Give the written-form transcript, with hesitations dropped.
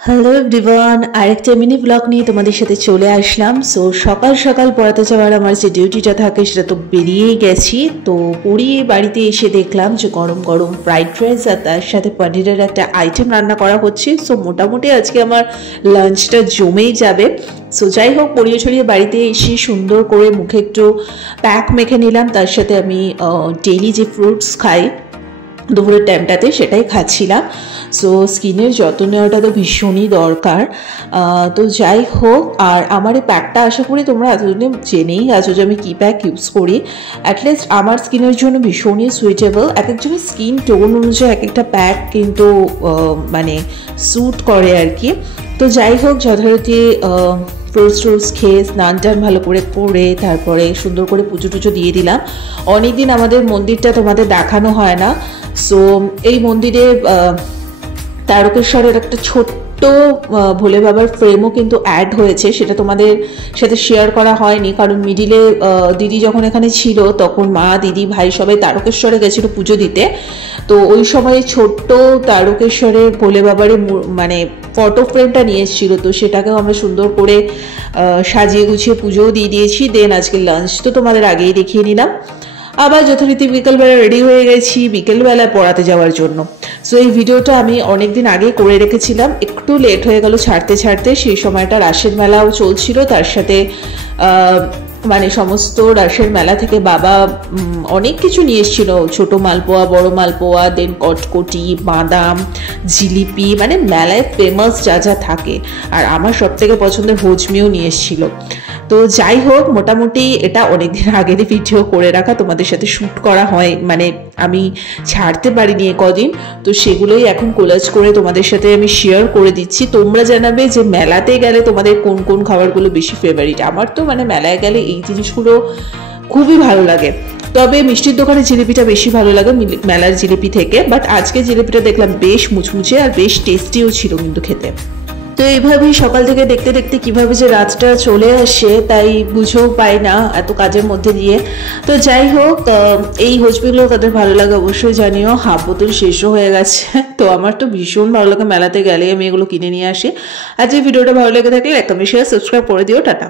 Hello everyone, আরেকটা mini blog নিয়ে তোমাদের সাথে চলে আসলাম। সো সকাল সকাল পড়াতে যাওয়ার আমার যে ডিউটিটা থাকে সেটা তো বেরিয়েই গেছি। তো পড়িয়ে বাড়িতে এসে দেখলাম যে গরম গরম ফ্রাইড রাইস আর তার সাথে পনিরের একটা আইটেম রান্না করা হচ্ছে। সো মোটামুটি আজকে আমার লাঞ্চটা জমেই যাবে। সো যাই হোক, পড়িয়ে ছড়িয়ে বাড়িতে এসে সুন্দর করে মুখে একটু প্যাক মেখে নিলাম। তার সাথে আমি ডেইলি যে ফ্রুটস খাই দুপুরের টাইমটাতে সেটাই খাচ্ছিলাম। সো স্কিনের যত্ন নেওয়াটা তো ভীষণই দরকার। তো যাই হোক, আর আমার এই প্যাকটা আশা করি তোমরা এতদিনে জেনেই আছো যে আমি কী প্যাক ইউজ করি। অ্যাটলিস্ট আমার স্কিনের জন্য ভীষণই সুইটেবল। এক একজনের স্কিন টোন অনুযায়ী এক একটা প্যাক কিন্তু মানে স্যুট করে আর কি। তো যাই হোক, যথারীতি ফ্রুটস টুটস খেয়ে স্নান টান ভালো করে তারপরে সুন্দর করে পুজো টুজো দিয়ে দিলাম। অনেকদিন আমাদের মন্দিরটা তোমাদের দেখানো হয় না। সো এই মন্দিরে তারকেশ্বরের একটা ছোট্ট ভোলে বাবার ফ্রেমও কিন্তু অ্যাড হয়েছে, সেটা তোমাদের সাথে শেয়ার করা হয়নি কারণ মিডিলে দিদি যখন এখানে ছিল তখন মা দিদি ভাই সবাই তারকেশ্বরে গেছিলো পুজো দিতে। তো ওই সময় ছোট্ট তারকেশ্বরের ভোলে বাবার মানে ফটো ফ্রেমটা নিয়ে এসেছিল, তো সেটাকেও আমরা সুন্দর করে সাজিয়ে গুছিয়ে পুজোও দিয়ে দিয়েছি। দেন আজকে লাঞ্চ তো তোমাদের আগেই দেখিয়ে নিলাম। আবার যথারীতি বিকেলবেলা রেডি হয়ে গেছি বিকেলবেলা পড়াতে যাওয়ার জন্য। সো এই ভিডিওটা আমি অনেক দিন আগে করে রেখেছিলাম, একটু লেট হয়ে গেল ছাড়তে। সেই সময়টা রাসের মেলাও চলছিল, তার সাথে মানে সমস্ত রাসের মেলা থেকে বাবা অনেক কিছু নিয়ে এসেছিল, ছোটো মালপোয়া বড় মালপোয়া, দেন কটকটি বাদাম জিলিপি, মানে মেলায় ফেমাস যা যা থাকে। আর আমার সবথেকে পছন্দের হজমিও নিয়ে এসেছিল। তো যাই হোক, মোটামুটি এটা অনেকদিন আগেরই ভিডিও করে রাখা, তোমাদের সাথে শ্যুট করা হয়, মানে আমি ছাড়তে পারিনি কদিন। তো সেগুলোই এখন কোলাজ করে তোমাদের সাথে আমি শেয়ার করে দিচ্ছি। তোমরা জানাবে যে মেলাতে গেলে তোমাদের কোন কোন খাবারগুলো বেশি ফেভারিট। আমার তো মানে মেলায় গেলে এই জিনিসগুলো খুবই ভালো লাগে। তবে মিষ্টির দোকানে জিলিপিটা বেশি ভালো লাগে মেলার জিলিপি থেকে। বাট আজকে জিলিপিটা দেখলাম বেশ মুচমুচে আর বেশ টেস্টিও ছিল কিন্তু খেতে। তো এইভাবেই সকাল থেকে দেখতে দেখতে কিভাবে যে রাতটা চলে আসে তাই বুঝেও পাই না এত কাজের মধ্যে দিয়ে। তো যাই হোক, এই হোজবিগুলো তাদের ভালো লাগে অবশ্যই জানিও। হাফ বোতল শেষও হয়ে গেছে। তো আমার তো ভীষণ ভালো লাগে মেলাতে গেলে আমি এগুলো কিনে নিয়ে আসি। আর যে ভিডিওটা ভালো লেগে থাকলে লাইক কমেন্ট শেয়ার সাবস্ক্রাইব করে দিও। টাটা।